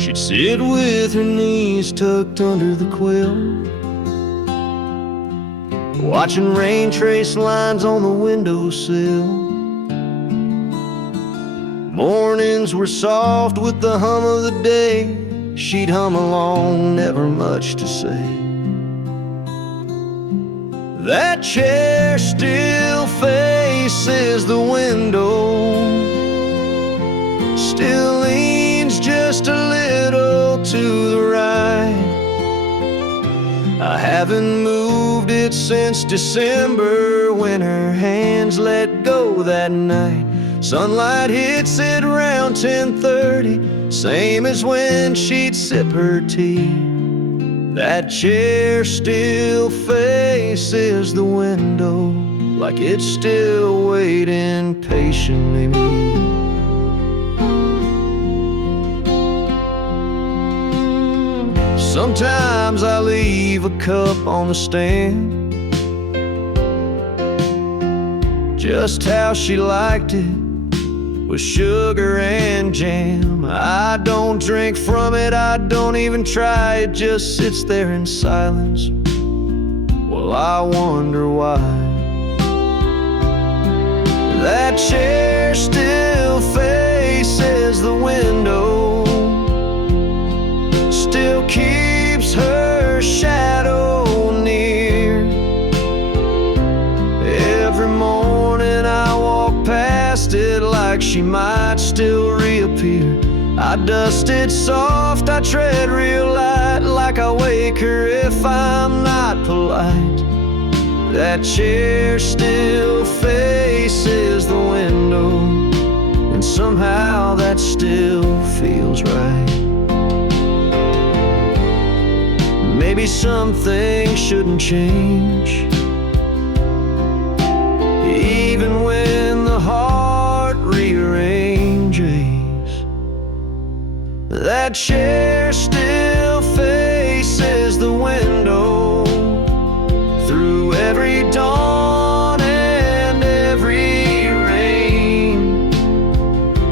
She'd sit with her knees tucked under the quilt, watching rain trace lines on the windowsill. Mornings were soft with the hum of the day. She'd hum along, never much to say. That chair still faces the window, still leans just a little to the right. I haven't moved it since December, when her hands let go that night. Sunlight hits it around 10:30, same as when she'd sip her tea. That chair still faces the window, like it's still waiting patiently. Sometimes I leave a cup on the stand, just how she liked it, with sugar and jam. I don't drink from it, I don't even try. It just sits there in silence. Well, I wonder why. That chair still faces the window, still keeps her shadow near. Every morning I walk past it like she might still reappear. I dust it soft, I tread real light, like I wake her if I'm not polite. That chair still faces the window, and somehow that still feels right. Maybe some things shouldn't change, even when the heart rearranges. That chair still faces the window, through every dawn and every rain.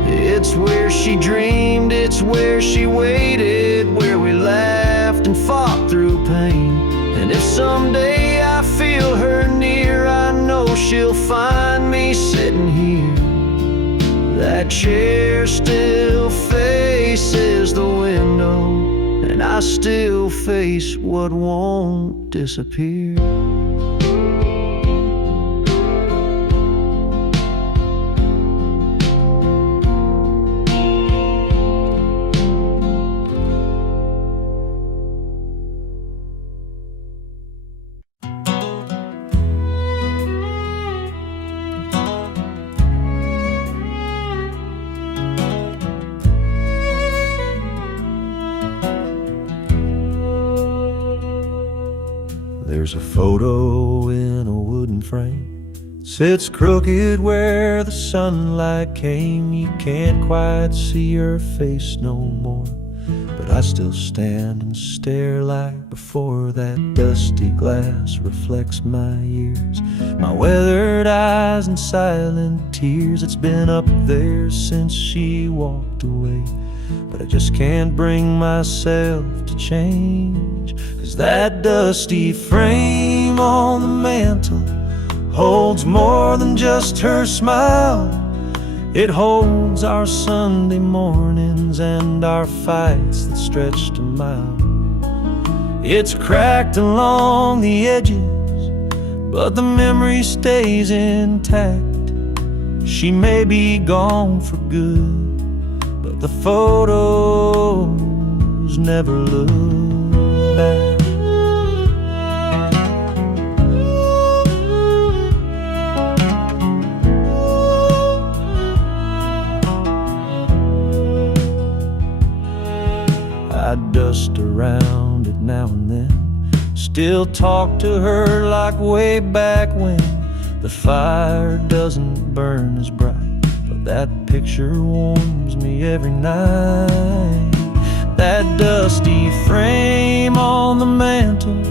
It's where she dreamed, it's where she waited, where we laughed and fought through pain. And if someday I feel her near, I know she'll find me sitting here. That chair still faces the window, and I still face what won't disappear. There's a photo in a wooden frame, sits crooked where the sunlight came. You can't quite see her face no more, but I still stand and stare like before. That dusty glass reflects my years, my weathered eyes and silent tears. It's been up there since she walked away, but I just can't bring myself to change. 'Cause that dusty frame on the mantle holds more than just her smile. It holds our Sunday mornings and our fights that stretched a mile. It's cracked along the edges, but the memory stays intact. She may be gone for good, but the photos never look back. I dust around it now and then, still talk to her like way back when. The fire doesn't burn as bright, but that picture warms me every night. That dusty frame on the mantle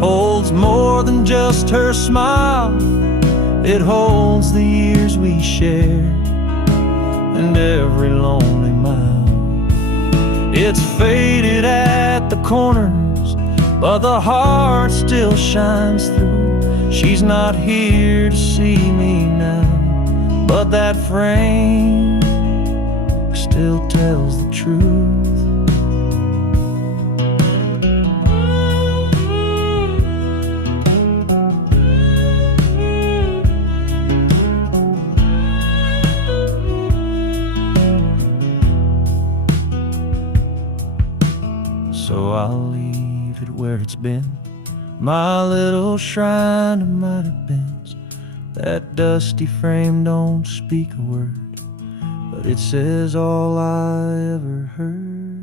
holds more than just her smile. It holds the years we shared and every lonely mile. It's faded at the corners, but the heart still shines through. She's not here to see me now, but that frame still tells the truth. So I'll leave it where it's been, my little shrine of minor bends. That dusty frame don't speak a word, but it says all I ever heard.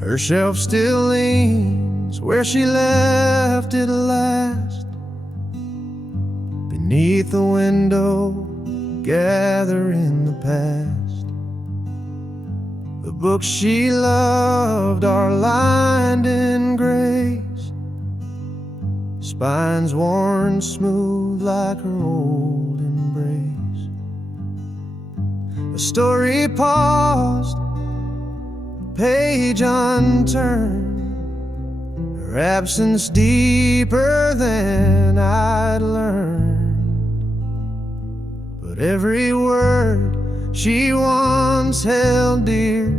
Her shelf still leans where she left it last, beneath the window, gathering the past. The books she loved are lined in grace, spines worn smooth like her old embrace. A story paused, page unturned, her absence deeper than I'd learned. But every word she once held dear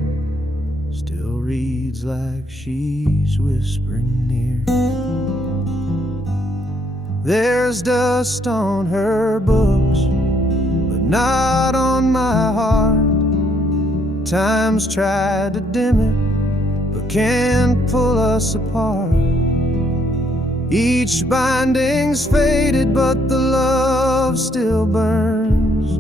still reads like she's whispering near. There's dust on her books, but not on my heart. Time's tried to dim it, but can't pull us apart. Each binding's faded, but the love still burns.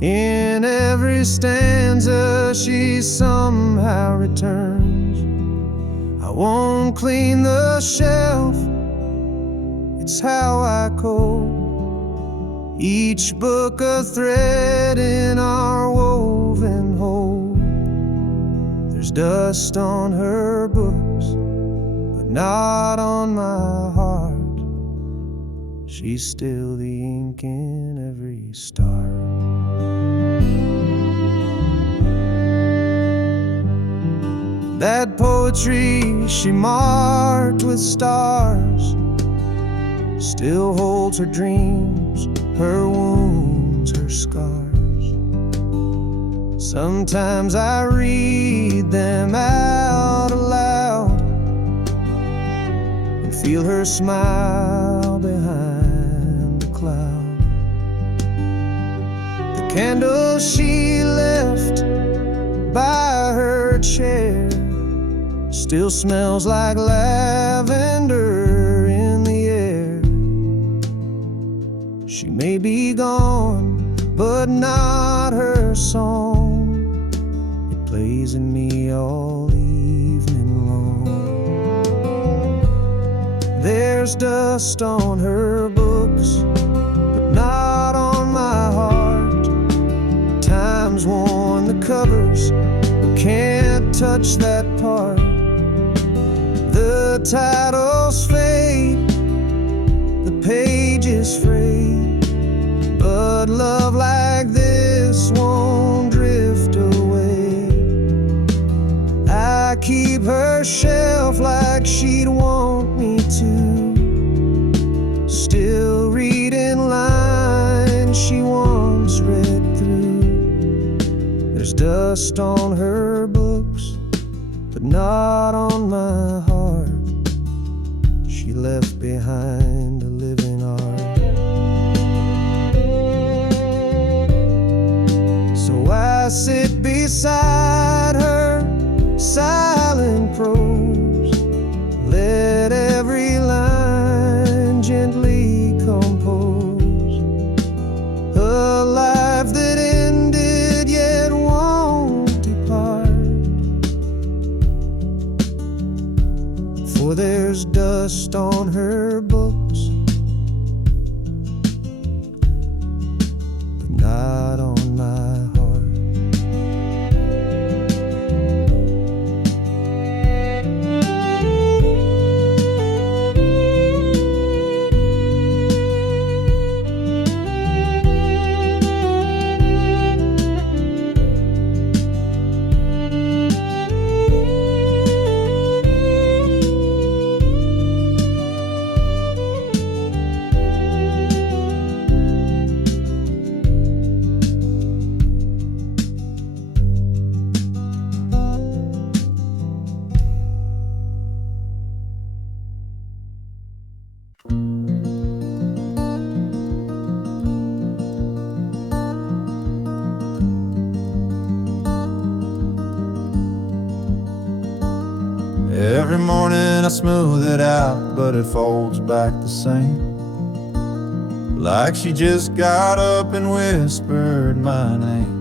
In every stanza she somehow returns. I won't clean the shelf, it's how I code. Each book a thread in our woven whole. There's dust on her books, but not on my heart. She's still the ink in every star. That poetry she marked with stars still holds her dreams, her wounds, her scars. Sometimes I read them out aloud and feel her smile behind the cloud. The candle she left by her chair still smells like lavender in the air. She may be gone, but not her song. It plays in me all evening long. There's dust on her books, but not on my heart. Time's worn the covers, but can't touch that part. The titles fade, the pages frayed, but love like this won't drift away. I keep her shelf like she'd want me to, still reading lines she once read through. There's dust on her books, but not on my heart. She left behind a living art. So I sit beside her, silent prose, let every line gently compose. A life that ended, yet on her books, but not on my heart. Every morning I smooth it out, but it folds back the same, like she just got up and whispered my name.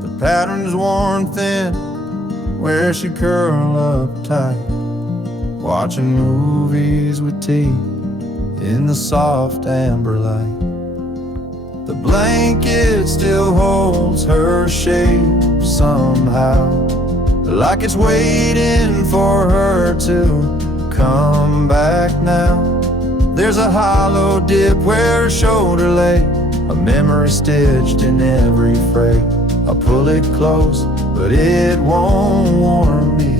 The pattern's worn thin where she curl up tight, watching movies with tea in the soft amber light. The blanket still holds her shape somehow, like it's waiting for her to come back now. There's a hollow dip where her shoulder lay, a memory stitched in every fray. I pull it close, but it won't warm me.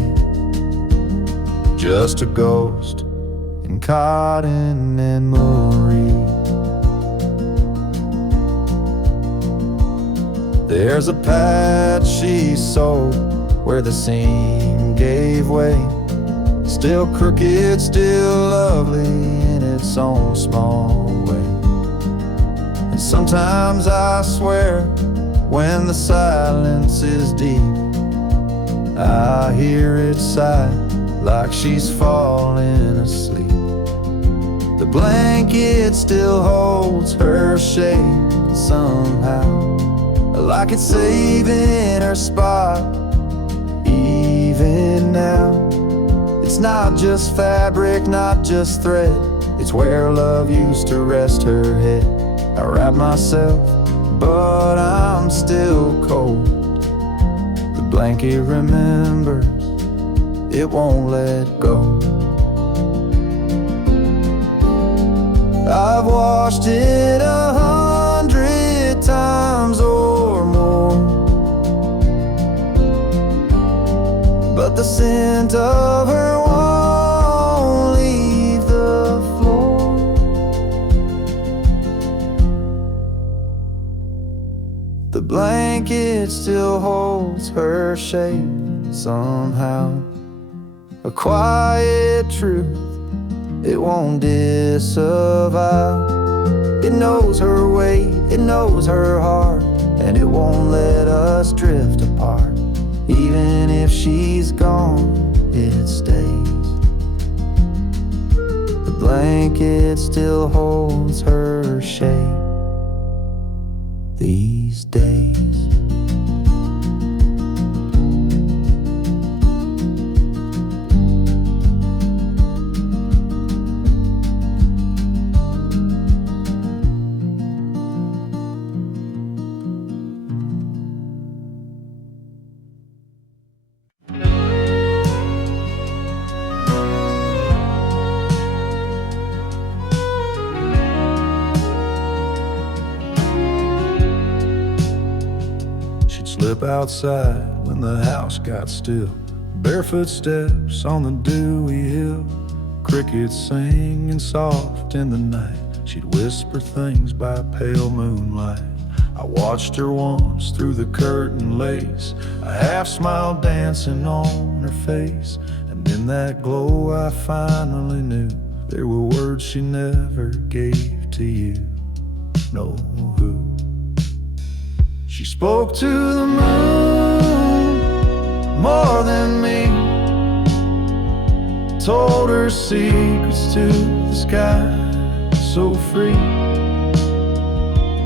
Just a ghost in cotton and Marie. There's a patch she sewed where the seam gave way, still crooked, still lovely in its own small way. And sometimes I swear, when the silence is deep, I hear it sigh like she's falling asleep. The blanket still holds her shape somehow, like it's saving her spot. Even now, it's not just fabric, not just thread, it's where love used to rest her head. I wrap myself, but I'm still cold. The blanket remembers, it won't let go. I've washed it 100 times or more, but the scent of her won't leave the floor. The blanket still holds her shape somehow, a quiet truth it won't disavow. It knows her weight, it knows her heart, and it won't let us drift apart. Even if she's gone, it stays. The blanket still holds her shape these days. Slip outside when the house got still, barefoot steps on the dewy hill, crickets singing soft in the night. She'd whisper things by pale moonlight. I watched her once through the curtain lace, a half smile dancing on her face, and in that glow I finally knew there were words she never gave to you. No, who? She spoke to the moon more than me, told her secrets to the sky, so free.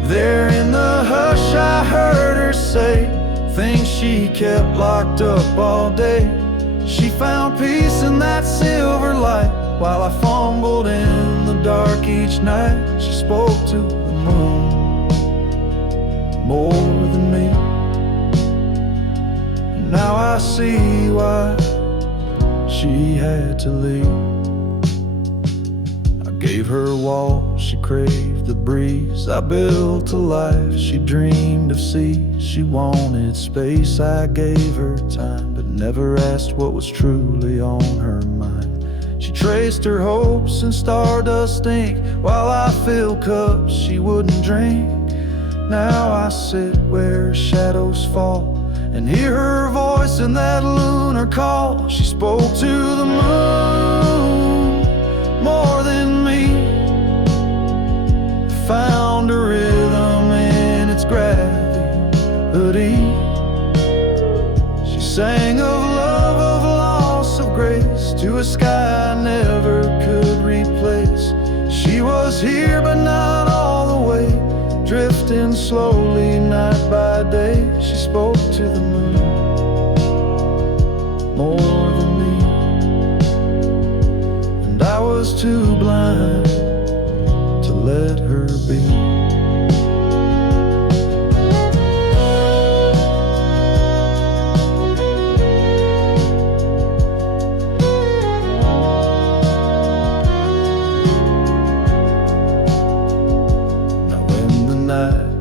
There in the hush I heard her say things she kept locked up all day, She found peace in that silver light. While I fumbled in the dark each night, she spoke to the moon more than me. And now I see why she had to leave. I gave her walls, she craved the breeze. I built a life she dreamed of seas. She wanted space, I gave her time, but never asked what was truly on her mind. She traced her hopes in stardust ink. While I filled cups she wouldn't drink. Now I sit where shadows fall and hear her voice in that lunar call. She spoke to the moon more than me, found a rhythm in its gravity. She sang of love, of loss, of grace, to a sky I never could replace. She was here but not all the way, drifting slowly night by day. She spoke to the moon more than me, and I was too blind to let her be.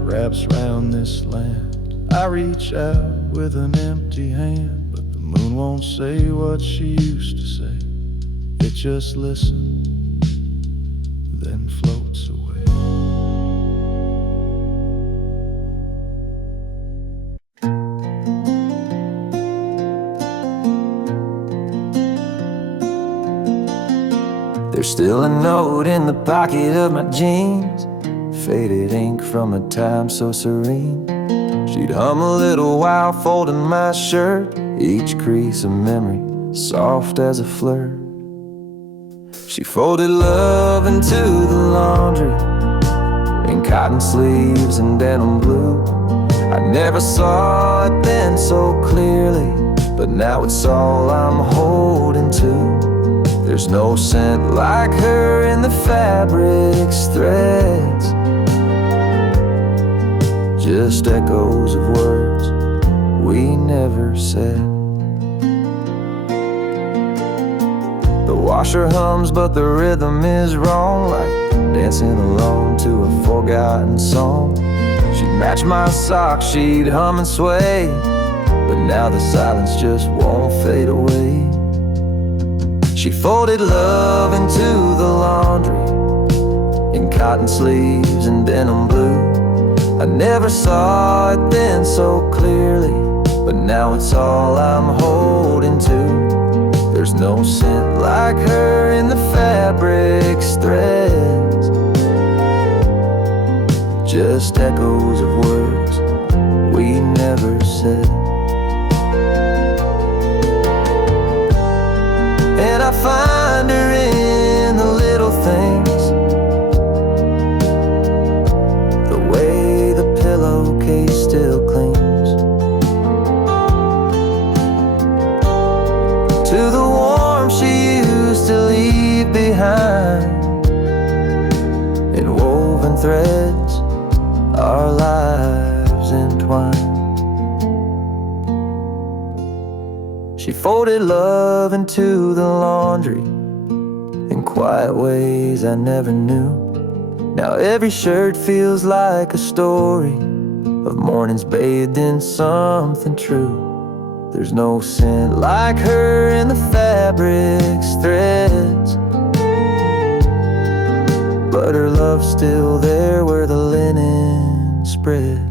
Wraps round this land, I reach out with an empty hand, but the moon won't say what she used to say. It just listens, then floats away. There's still a note in the pocket of my jeans, faded ink from a time so serene. She'd hum a little while folding my shirt, each crease a memory, soft as a flirt. She folded love into the laundry, in cotton sleeves and denim blue. I never saw it then so clearly, but now it's all I'm holding to. There's no scent like her in the fabric's threads, just echoes of words we never said. The washer hums but the rhythm is wrong, like dancing alone to a forgotten song. She'd match my socks, she'd hum and sway, but now the silence just won't fade away. She folded love into the laundry, in cotton sleeves and denim blue. I never saw it then so clearly, but now it's all I'm holding to. There's no scent like her in the fabric's threads, just echoes of words we never said. And I find her in the little things, the way the pillowcase still clings to the warmth she used to leave behind. In woven threads, our lives entwined. She folded love into the laundry in quiet ways I never knew. Now every shirt feels like a story of mornings bathed in something true. There's no scent like her in the fabric's threads, but her love's still there where the linen spreads.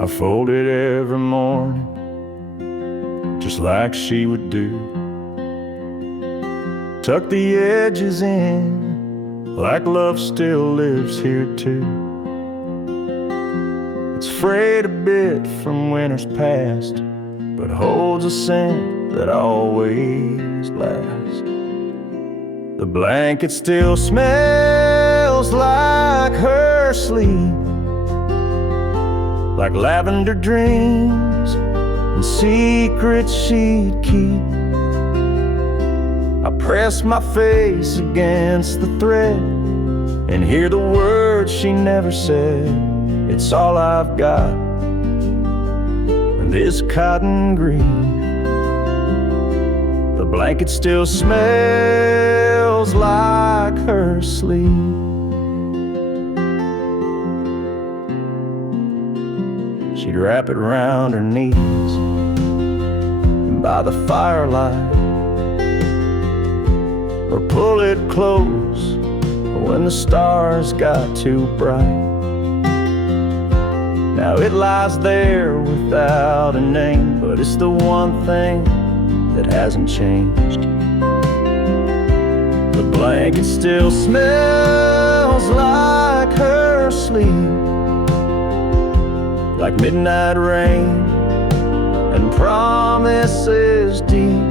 I fold it every morning, just like she would do. Tuck the edges in, like love still lives here too. It's frayed a bit from winters past, but holds a scent that always lasts. The blanket still smells like her sleep, like lavender dreams and secrets she'd keep. I press my face against the thread and hear the words she never said. It's all I've got, and this cotton green. The blanket still smells like her sleep. She'd wrap it around her knees by the firelight, or pull it close when the stars got too bright. Now it lies there without a name, but it's the one thing that hasn't changed. The blanket still smells like her sleep, like midnight rain and promises deep.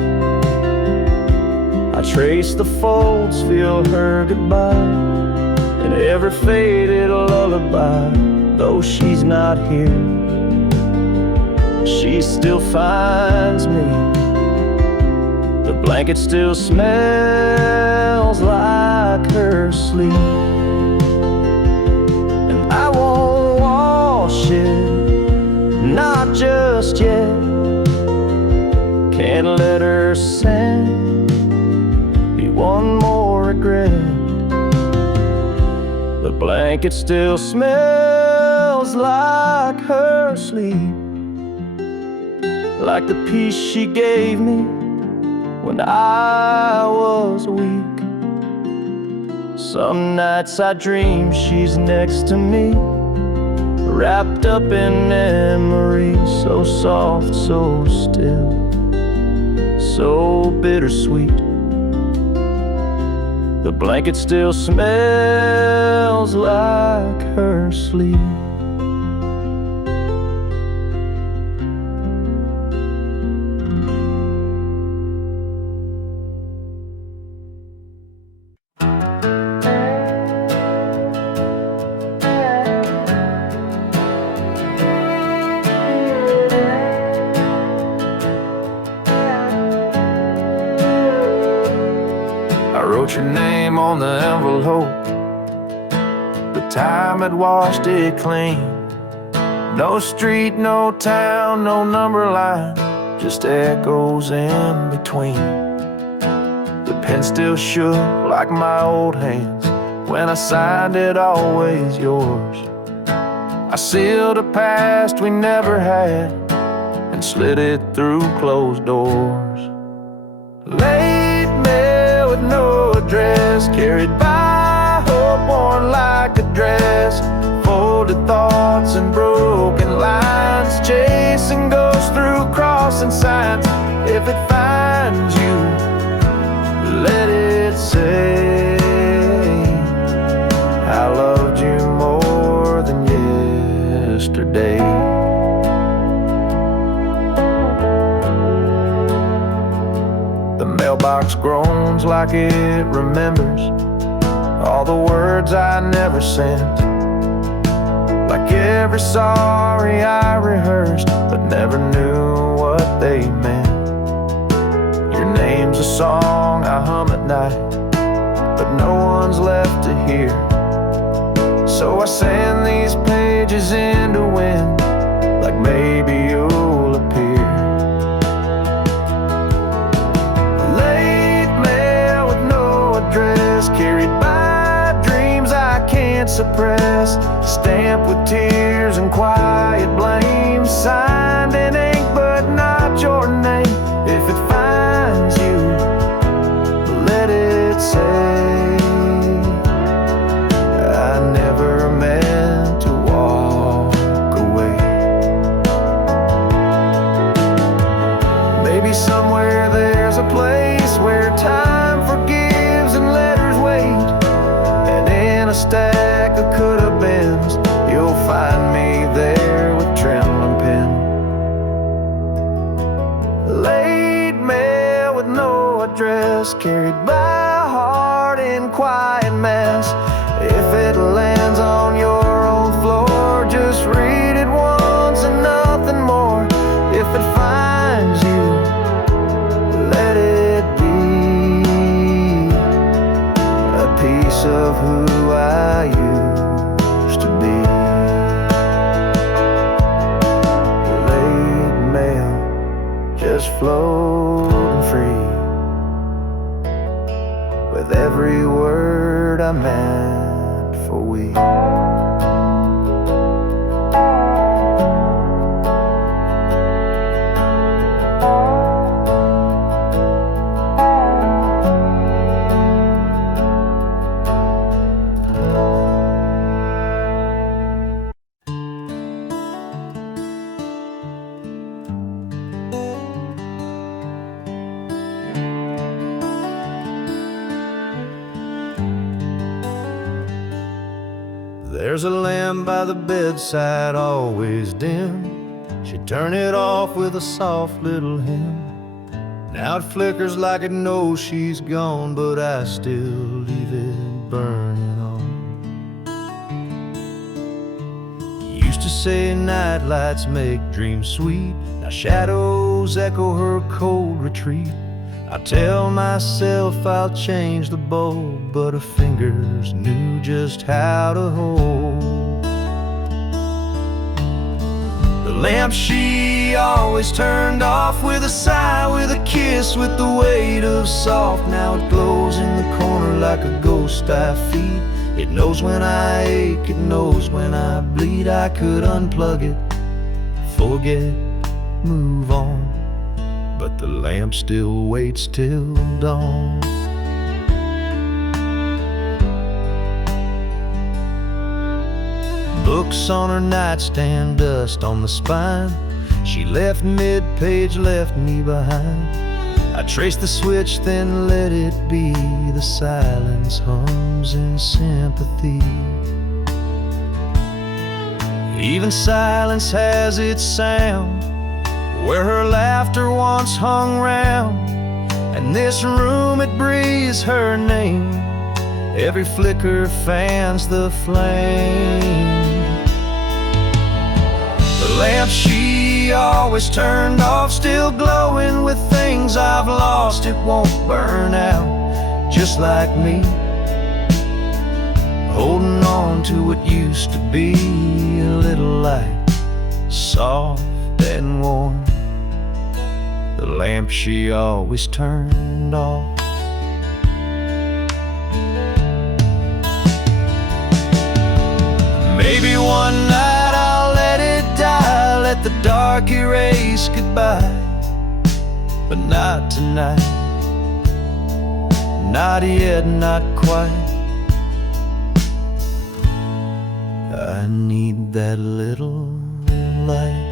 I trace the folds, feel her goodbye in every faded lullaby. Though she's not here, she still finds me. The blanket still smells like her sleep, and I won't wash it, not just yet. Can't let her scent be one more regret. The blanket still smells like her sleep, like the peace she gave me when I was weak. Some nights I dream she's next to me, wrapped up in memories, so soft, so still, so bittersweet. The blanket still smells like her sleep. I wrote your name on the envelope, the time had washed it clean. No street, no town, no number line, just echoes in between. The pen still shook like my old hands when I signed it, always yours. I sealed a past we never had and slid it through closed doors. Late mail with no address, carried by hope worn like a dress. Folded thoughts and broken lines, chasing ghosts through crossing signs. If it finds you, let it say I loved you more than yesterday. The mailbox groans like it remembers all the words I never sent, like every sorry I rehearsed but never knew what they meant. Your name's a song I hum at night, but no one's left to hear. So I send these pages into wind, like maybe you'll appear. Late mail with no address, carried by dreams I can't suppress. Stamped with tears and quiet blame, signed in ink but not your name. If it finds you, let it say I never meant to walk away. Maybe somewhere there's a place where time forgives and letters wait, and in a stack of could-have-beens you'll find me there just floating free, with every word I meant for we. There's a lamp by the bedside, always dim. She'd turn it off with a soft little hymn. Now it flickers like it knows she's gone, but I still leave it burning on. Used to say night lights make dreams sweet. Now shadows echo her cold retreat. I tell myself I'll change the bulb, but her fingers knew just how to hold the lamp she always turned off with a sigh, with a kiss, with the weight of soft. Now it glows in the corner like a ghost I feed. It knows when I ache, it knows when I bleed. I could unplug it, forget, move on, but the lamp still waits till dawn. Books on her nightstand, dust on the spine. She left mid-page, left me behind. I traced the switch, then let it be. The silence hums in sympathy. Even silence has its sound, where her laughter once hung round. And this room, it breathes her name. Every flicker fans the flame. The lamp she always turned off, still glowing with things I've lost. It won't burn out, just like me, holding on to what used to be. A little light, soft and warm, the lamp she always turned off. Maybe one night I'll let it die, let the dark erase goodbye, but not tonight, not yet, not quite. I need that little light.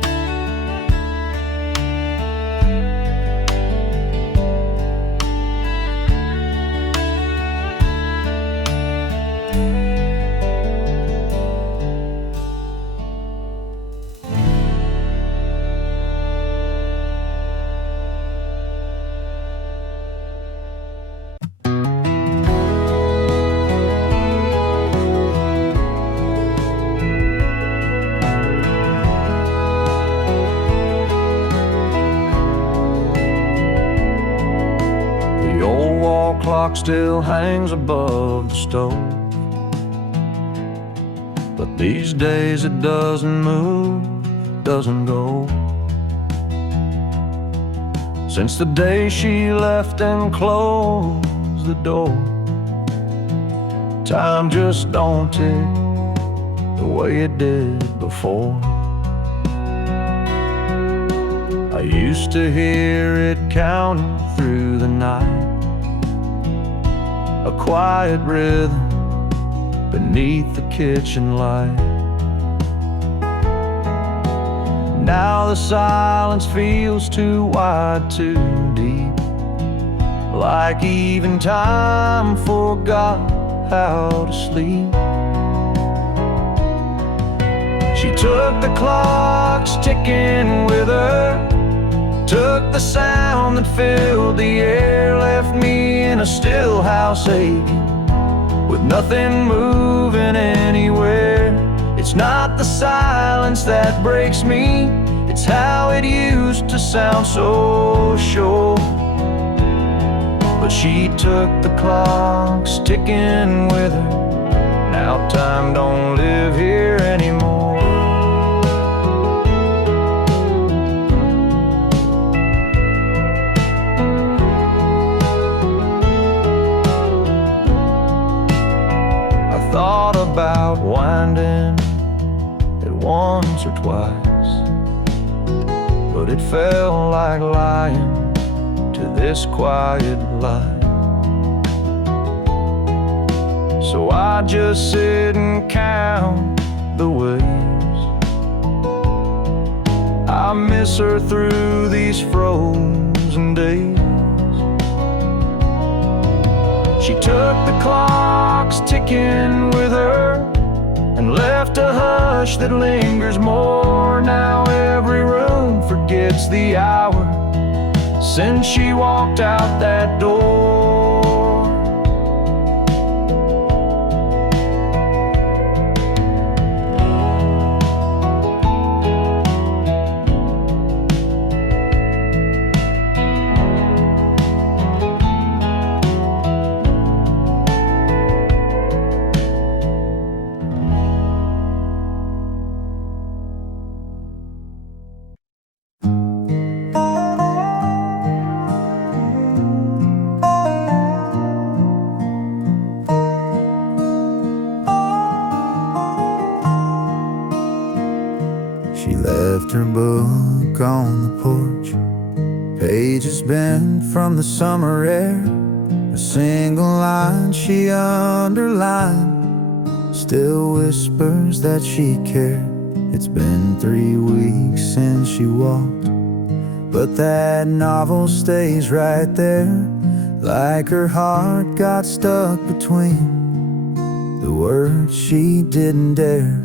Clock still hangs above the stove, but these days it doesn't move, doesn't go. Since the day she left and closed the door, time just don't tick the way it did before. I used to hear it counting through the night, a quiet rhythm beneath the kitchen light. Now the silence feels too wide, too deep, like even time forgot how to sleep. She took the clocks ticking with her, took the sound that filled the air, left me in a still house aching, with nothing moving anywhere. It's not the silence that breaks me, it's how it used to sound so sure. But she took the clocks ticking with her, now time don't live here anymore. but it felt like lying to this quiet light. So I just sit and count the ways I miss her through these frozen days. She took the clocks ticking with her and left a hush that lingers more. Now every room forgets the hour since she walked out that door. She left her book on the porch, pages bent from the summer air. A single line she underlined still whispers that she cared. It's been 3 weeks since she walked, but that novel stays right there, like her heart got stuck between the words she didn't dare.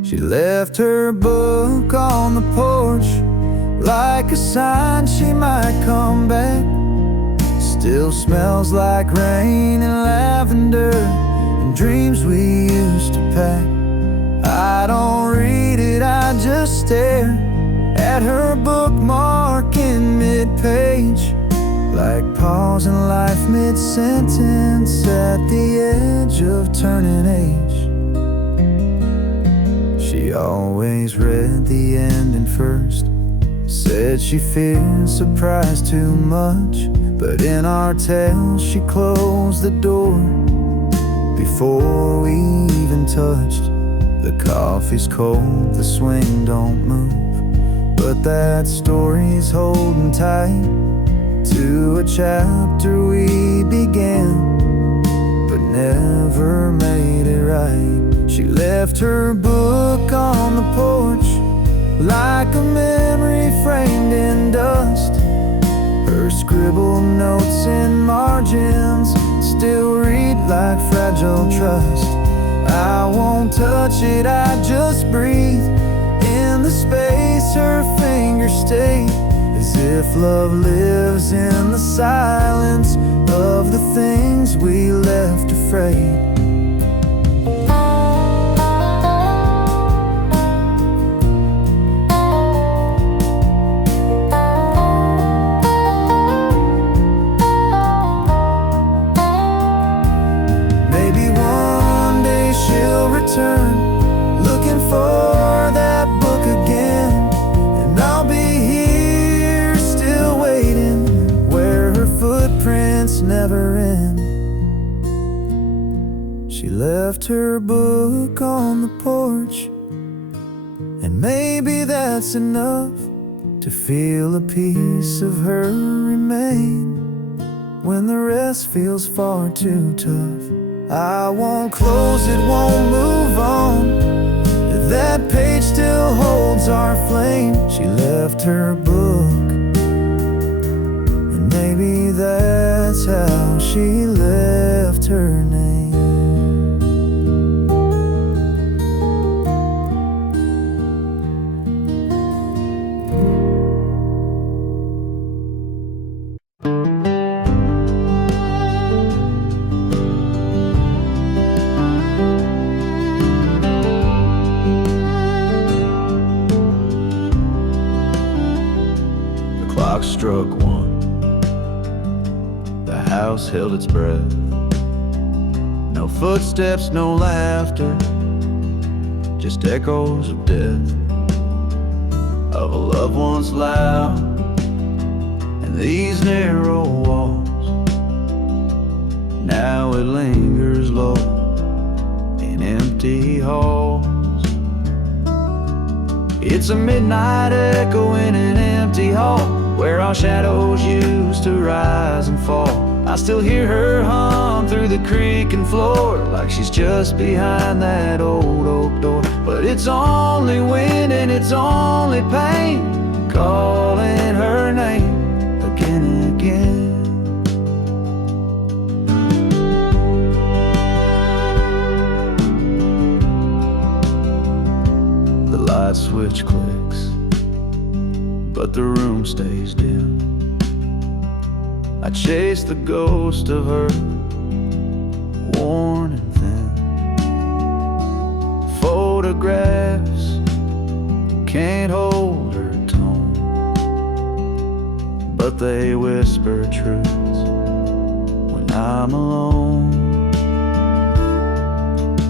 She left her book on the porch, like a sign she might come back. Still smells like rain and lavender and dreams we used to pack. I don't read it, I just stare at her bookmark in mid-page, like pausing life mid-sentence at the edge of turning age. She always read the ending first, said she feared surprise too much, but in our tale she closed the door before we even touched. The coffee's cold, the swing don't move, but that story's holding tight to a chapter we began, but never made it right. She left her book on the porch, like a memory framed in dust. Her scribbled notes in margins still read like fragile trust. I won't touch it, I just breathe in the space her fingers stay, as if love lives in the silence of the things we left afraid. Looking for that book again, and I'll be here still waiting where her footprints never end. She left her book on the porch, and maybe that's enough to feel a piece of her remain when the rest feels far too tough. I won't close it, won't move on. That page still holds our flame. She left her book, and maybe that's how she left her name. Clock struck 1. The house held its breath. No footsteps, no laughter, just echoes of death, of a loved one's loud and these narrow walls. Now it lingers low in empty halls. It's a midnight echo in an empty where our shadows used to rise and fall. I still hear her hum through the creaking floor, like she's just behind that old oak door. But it's only wind and it's only pain, calling her name again and again. The light switch clicks, but the room stays dim. I chase the ghost of her, worn and thin. Photographs can't hold her tone, but they whisper truths when I'm alone.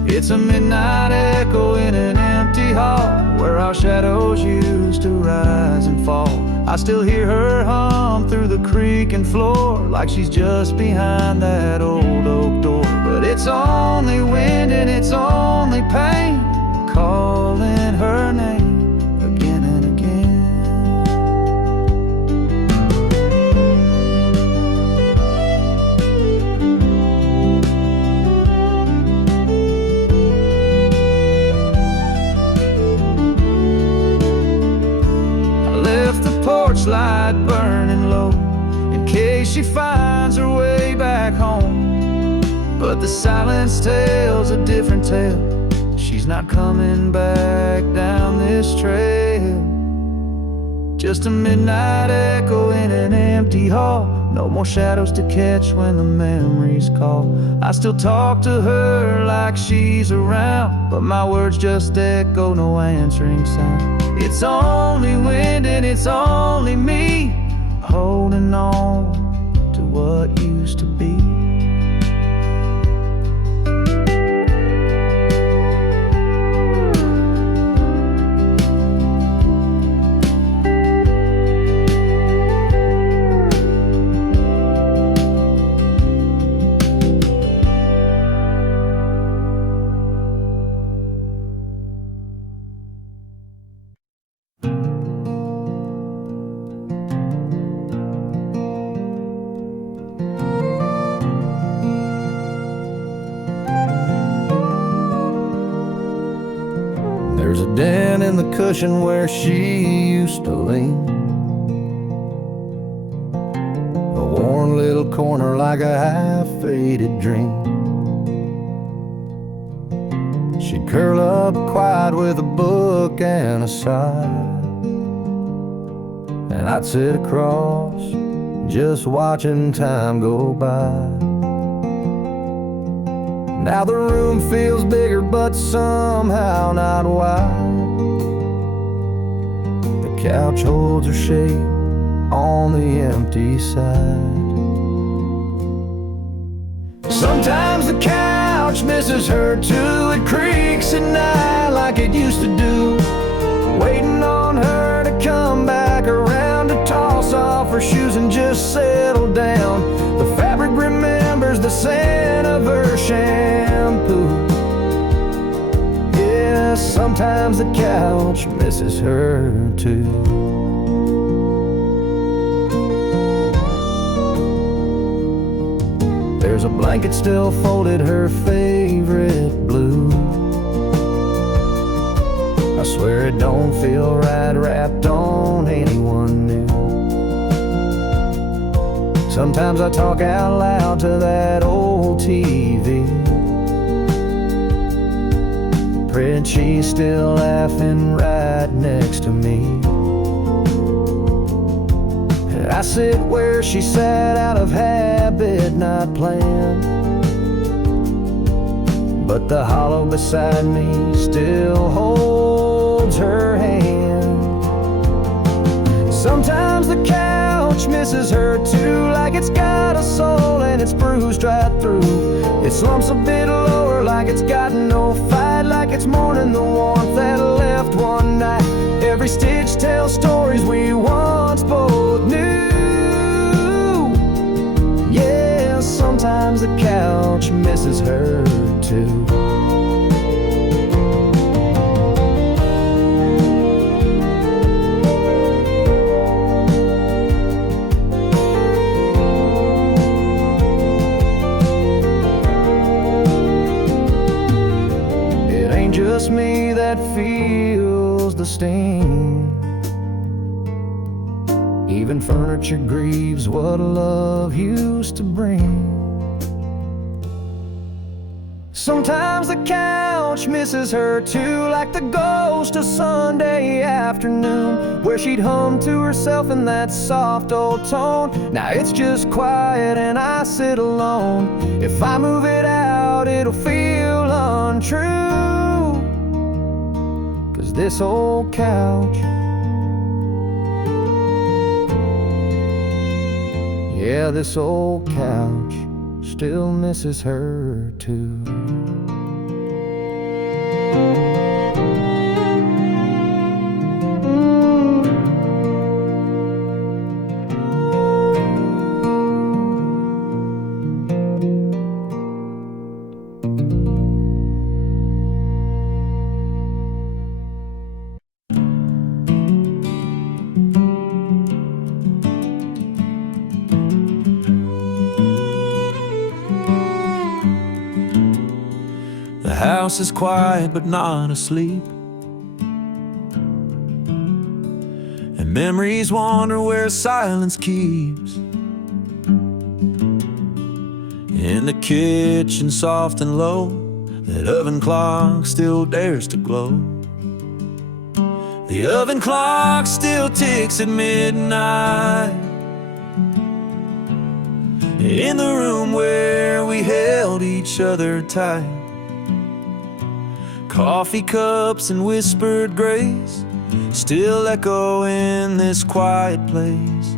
It's a midnight echo in an empty hall, where our shadows used to rise and fall. I still hear her hum through the creaking floor, like she's just behind that old oak door. But it's only wind and it's only pain, calling her name again and again. Porch light burning low, in case she finds her way back home. But the silence tells a different tale. She's not coming back down this trail. Just a midnight echo in an empty hall, no more shadows to catch when the memories call. I still talk to her like she's around, but my words just echo, no answering sound. It's only wind and it's only me, holding on to what used to be. There's a dent in the cushion where she used to lean, a worn little corner like a half-faded dream. She'd curl up quiet with a book and a sigh, and I'd sit across, just watching time go by. Now the room feels bigger, but somehow not wide. The couch holds her shape on the empty side. Sometimes the couch misses her too. It creaks at night like it used to do, waiting on her to come back around, to toss off her shoes and just settle down. The fabric remembers the scent of her shampoo. Yeah, sometimes the couch misses her too. There's a blanket still folded, her favorite blue. I swear it don't feel right wrapped on anyone new. Sometimes I talk out loud to that old TV, praying she's still laughing right next to me. And I sit where she sat out of habit, not planned, but the hollow beside me still holds her hand. Sometimes the couch misses her too, like it's got a soul and it's bruised right through. It slumps a bit lower like it's got no fight, like it's mourning the warmth that left one night. Every stitch tells stories we once both knew. Yeah, sometimes the couch misses her too. Even furniture grieves what love used to bring. Sometimes the couch misses her too, like the ghost of Sunday afternoon, where she'd hum to herself in that soft old tone. Now it's just quiet and I sit alone. If I move it out, it'll feel untrue, 'cause this old couch, yeah, this old couch still misses her too. The house is quiet but not asleep, and memories wander where silence keeps. In the kitchen, soft and low, that oven clock still dares to glow. The oven clock still ticks at midnight, in the room where we held each other tight. Coffee cups and whispered grace still echo in this quiet place.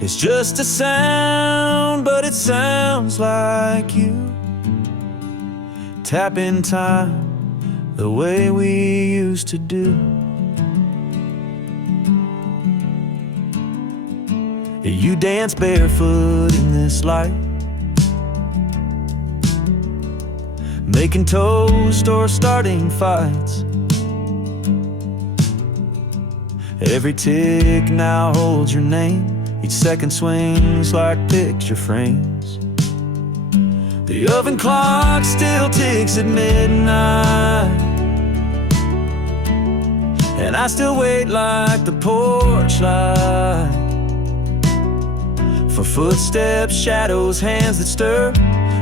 It's just a sound, but it sounds like you. Tap in time the way we used to do. You dance barefoot in this light, making toast or starting fights. Every tick now holds your name, each second swings like picture frames. The oven clock still ticks at midnight, and I still wait like the porch light, for footsteps, shadows, hands that stir.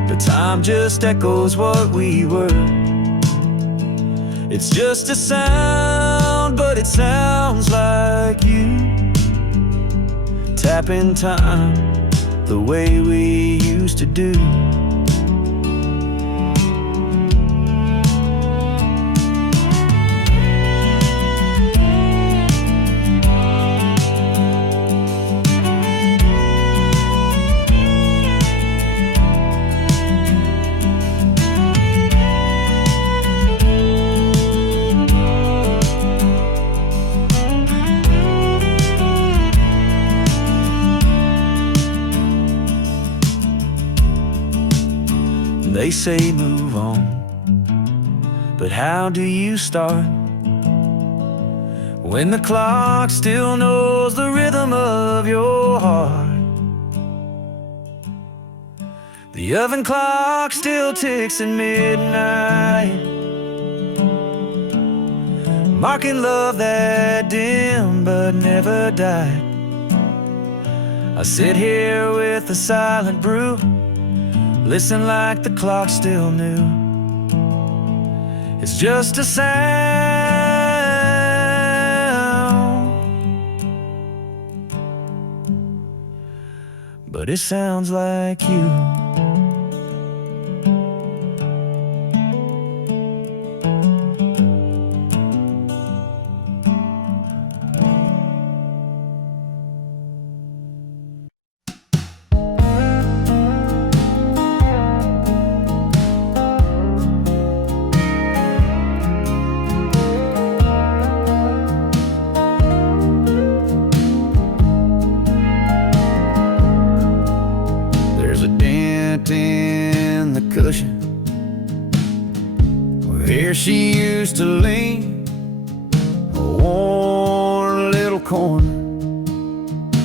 But time just echoes what we were. It's just a sound, but it sounds like you. Tap in time the way we used to do. They say move on, but how do you start when the clock still knows the rhythm of your heart? The oven clock still ticks at midnight, marking love that dim but never died. I sit here with a silent brew, listen like the clock still knew. It's just a sound, but it sounds like you. In the cushion where she used to lean, a worn little corner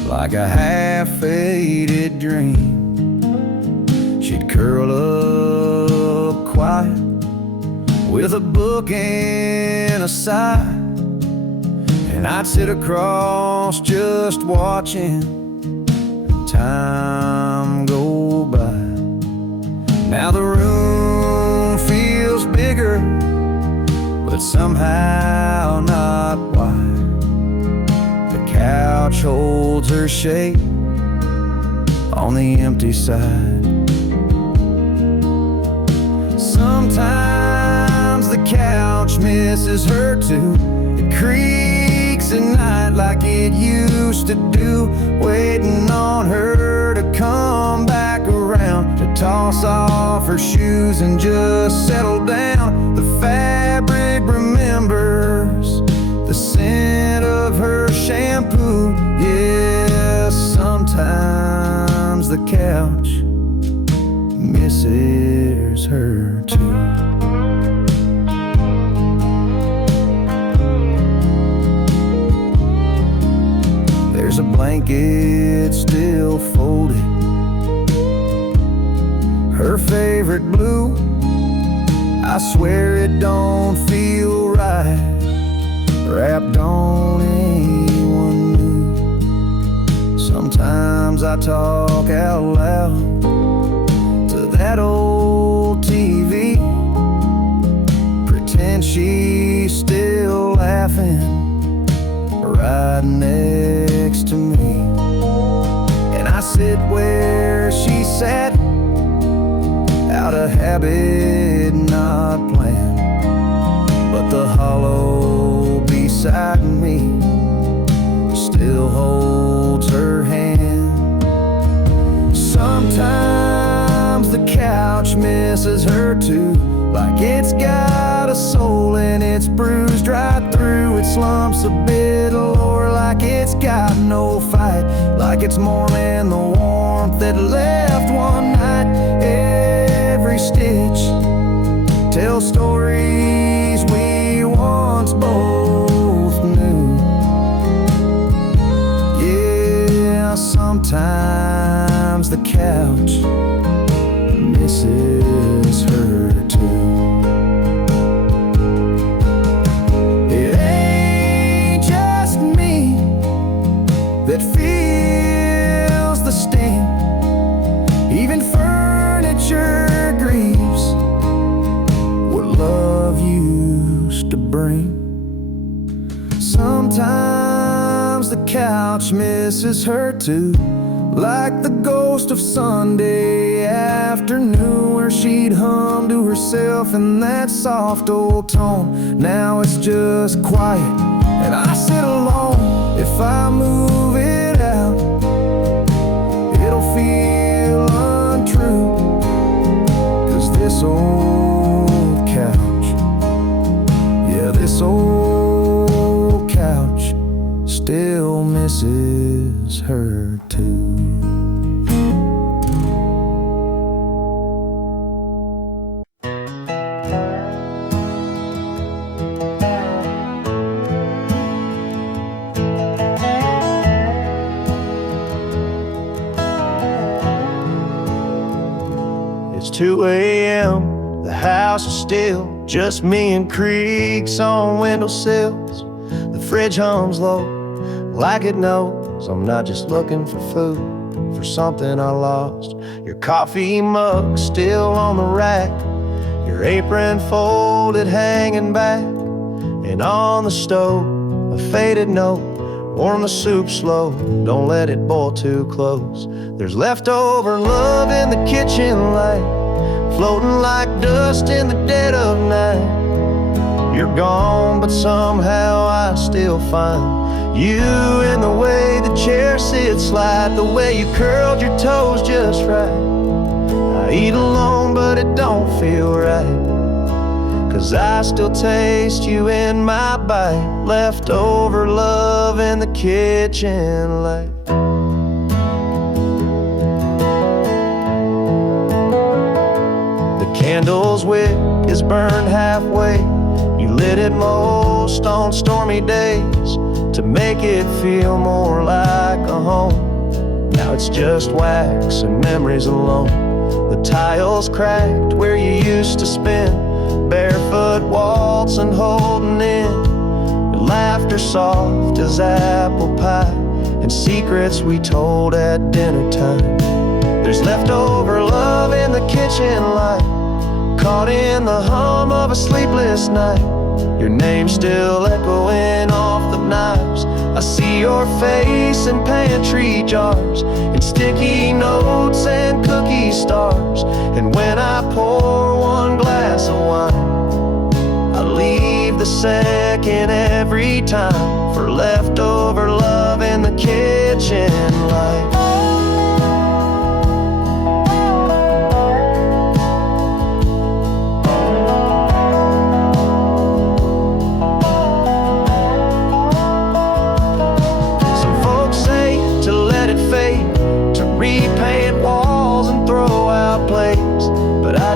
like a half-faded dream. She'd curl up quiet with a book and a sigh, and I'd sit across just watching time go by. Now the room feels bigger, but somehow not wide. The couch holds her shape on the empty side. Sometimes the couch misses her too. It creaks at night like it used to do, waiting on her to come back around, to toss off her shoes and just settle down. The fabric remembers the scent of her shampoo. Yeah, sometimes the couch misses her too. There's a blanket still folded, her favorite blue. I swear it don't feel right wrapped on anyone new. Sometimes I talk out loud to that old TV, pretend she's still laughing right next to me. And I sit where she sat, out of habit, not planned, but the hollow beside me still holds her hand. Sometimes the couch misses her too, like it's got a soul and it's bruised right through. It slumps a bit lower, like it's got no fight, like it's mourning the warmth that left one night. Every stitch tells stories we once both knew. Yeah, sometimes the couch misses her too. It ain't just me that feels the sting. Even furniture grieves what love used to bring. Sometimes the couch misses her too, like the ghost of Sunday afternoon, where she'd hum to herself in that soft old tone. Now it's just quiet and I sit alone. If I move it out, it'll feel untrue, 'cause this old couch, yeah, this old couch still misses her too. It's 2 a.m., the house is still, just me and creaks on windowsills. The fridge hums low, like it knows I'm not just looking for food, for something I lost. Your coffee mug still on the rack, your apron folded hanging back, and on the stove a faded note, warm the soup slow, don't let it boil too close. There's leftover love in the kitchen light, floating like dust in the dead of night. You're gone, but somehow I still find you in the way the chair sits light, the way you curled your toes just right. I eat alone, but it don't feel right, 'cause I still taste you in my bite. Leftover love in the kitchen light. The candle's wick is burned halfway. You lit it most on stormy days to make it feel more like a home. Now it's just wax and memories alone. The tiles cracked where you used to spin, barefoot waltzing, holding in. It laughter soft as apple pie, and secrets we told at dinner time. There's leftover love in the kitchen light, caught in the hum of a sleepless night. Your name still echoing off the knives. I see your face in pantry jars, in sticky notes and cookie stars. And when I pour one glass of wine, I leave the second every time for leftover love in the kitchen light.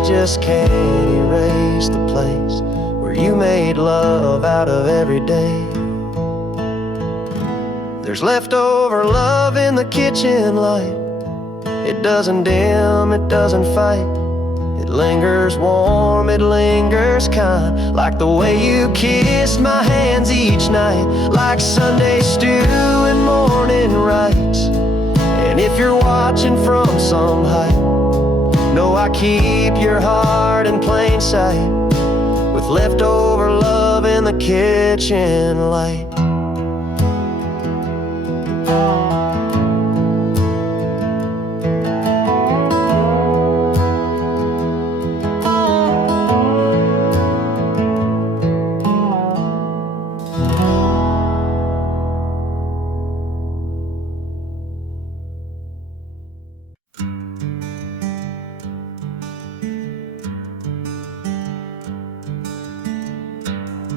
Just can't erase the place where you made love out of every day. There's leftover love in the kitchen light. It doesn't dim, it doesn't fight. It lingers warm, it lingers kind, like the way you kissed my hands each night, like Sunday stew and morning rites. And if you're watching from some height, know I keep your heart in plain sight, with leftover love in the kitchen light.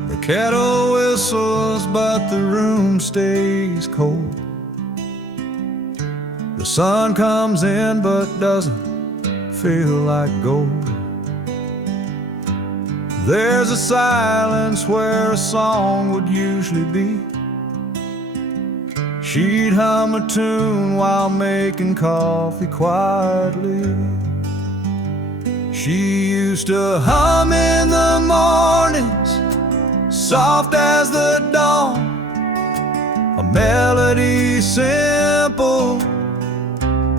The kettle whistles, but the room stays cold. The sun comes in, but doesn't feel like gold. There's a silence where a song would usually be. She'd hum a tune while making coffee quietly. She used to hum in the mornings, soft as the dawn, a melody simple,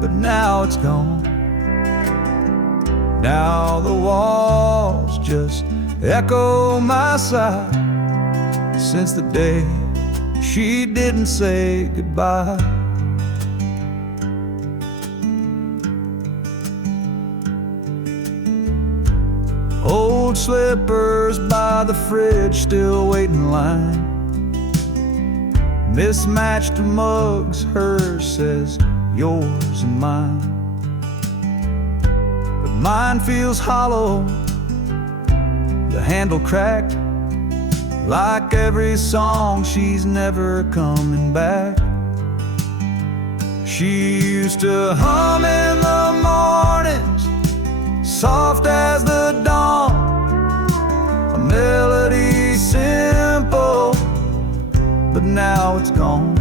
but now it's gone. Now the walls just echo my sigh, since the day she didn't say goodbye. Old slippers by the fridge still wait in line. Mismatched mugs, hers says yours and mine. But mine feels hollow, the handle cracked, like every song she's never coming back. She used to hum in the mornings, soft as the dawn, a melody simple, but now it's gone.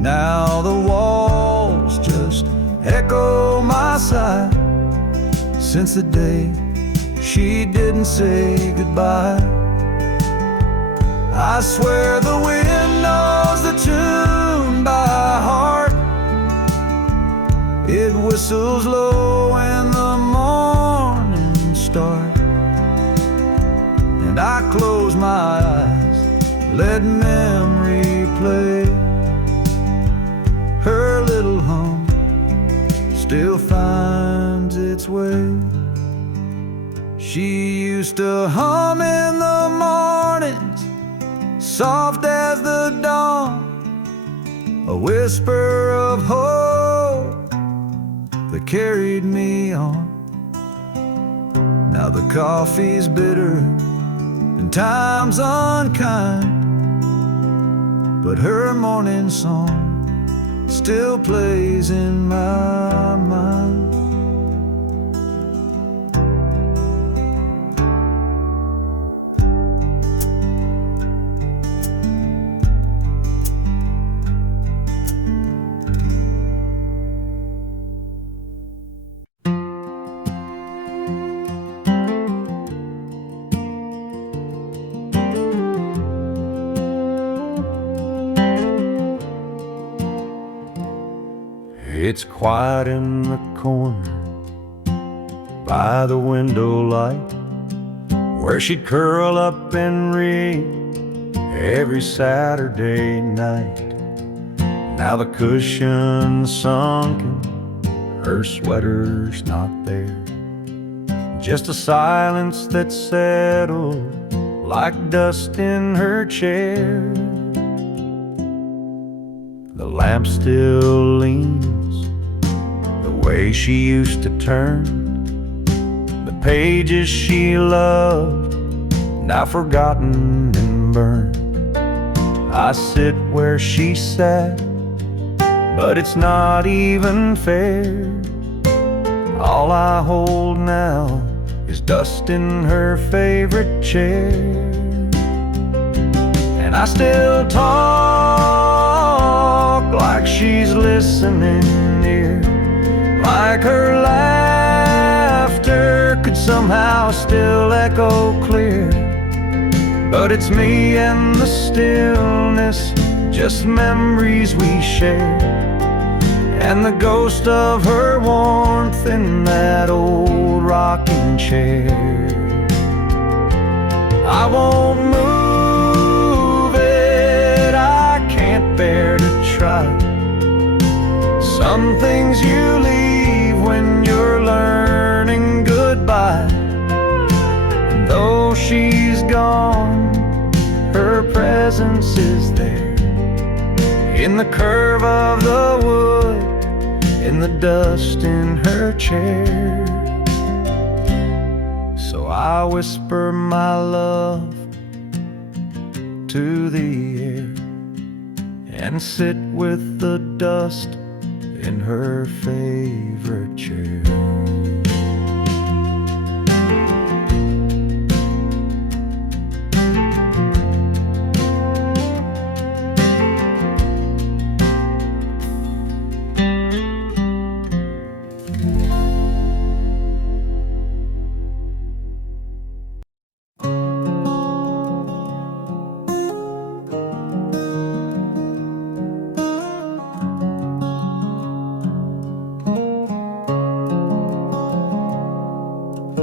Now the walls just echo my sigh, since the day she didn't say goodbye. I swear the wind knows the tune by heart. It whistles low when the morning starts, and I close my eyes, let memory play. Her little hum still finds its way. She used to hum in the mornings, soft as the dawn, a whisper of hope that carried me on. Now the coffee's bitter and time's unkind, but her morning song still plays in my mind. It's quiet in the corner by the window light, where she'd curl up and read every Saturday night. Now the cushion's sunken, her sweater's not there, just a silence that settled like dust in her chair. The lamp still leans the way she used to turn, the pages she loved, now forgotten and burned. I sit where she sat, but it's not even fair. All I hold now is dust in her favorite chair. And I still talk like she's listening near, like her laughter could somehow still echo clear. But it's me and the stillness, just memories we share, and the ghost of her warmth in that old rocking chair. I won't move it, I can't bear to try. Some things you leave when you're learning goodbye. And though she's gone, her presence is there, in the curve of the wood, in the dust in her chair. So I whisper my love to the air, and sit with the dust in her favorite chair.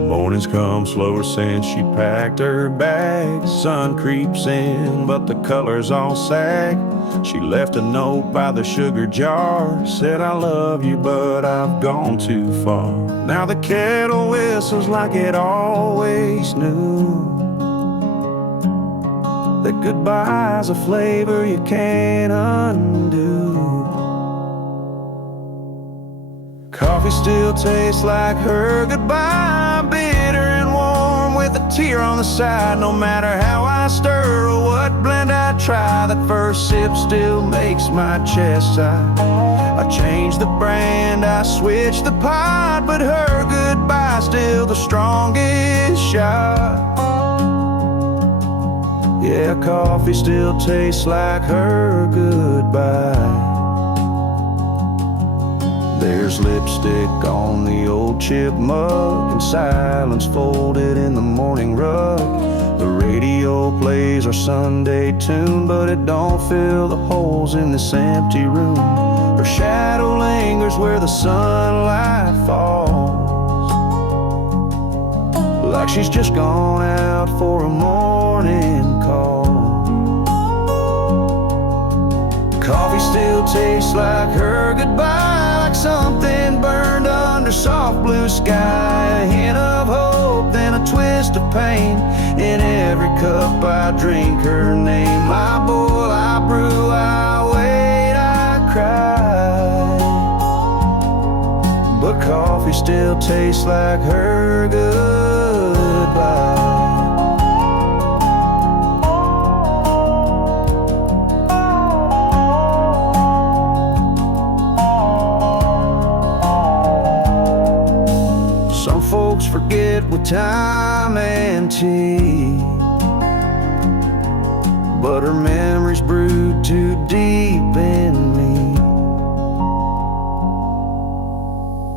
Mornings come slower since she packed her bags. Sun creeps in, but the colors all sag. She left a note by the sugar jar, said I love you, but I've gone too far. Now the kettle whistles like it always knew, that goodbye's a flavor you can't undo. Coffee still tastes like her goodbye, bitter and warm with a tear on the side. No matter how I stir or what blend I try, that first sip still makes my chest sigh. I changed the brand, I switched the pot, but her goodbye still the strongest shot. Yeah, coffee still tastes like her goodbye. There's lipstick on the old chip mug, and silence folded in the morning rug. The radio plays our Sunday tune, but it don't fill the holes in this empty room. Her shadow lingers where the sunlight falls, like she's just gone out for a morning call. Coffee still tastes like her goodbye, like something burned under soft blue sky. A hint of hope, then a twist of pain. In every cup I drink her name. I boil, I brew, I wait, I cry, but coffee still tastes like her goodbye. Folks forget with time and tea, but her memories brewed too deep in me.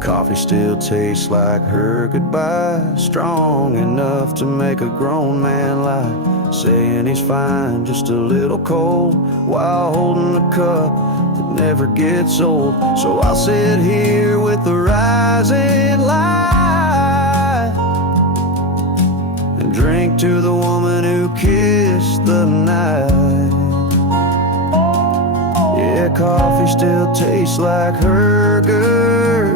Coffee coffee still tastes like her goodbye, strong enough to make a grown man lie, saying he's fine, just a little cold, while holding a cup that never gets old. So I'll sit here with the rising light and drink to the woman who kissed the night. Yeah, coffee still tastes like her goodbye.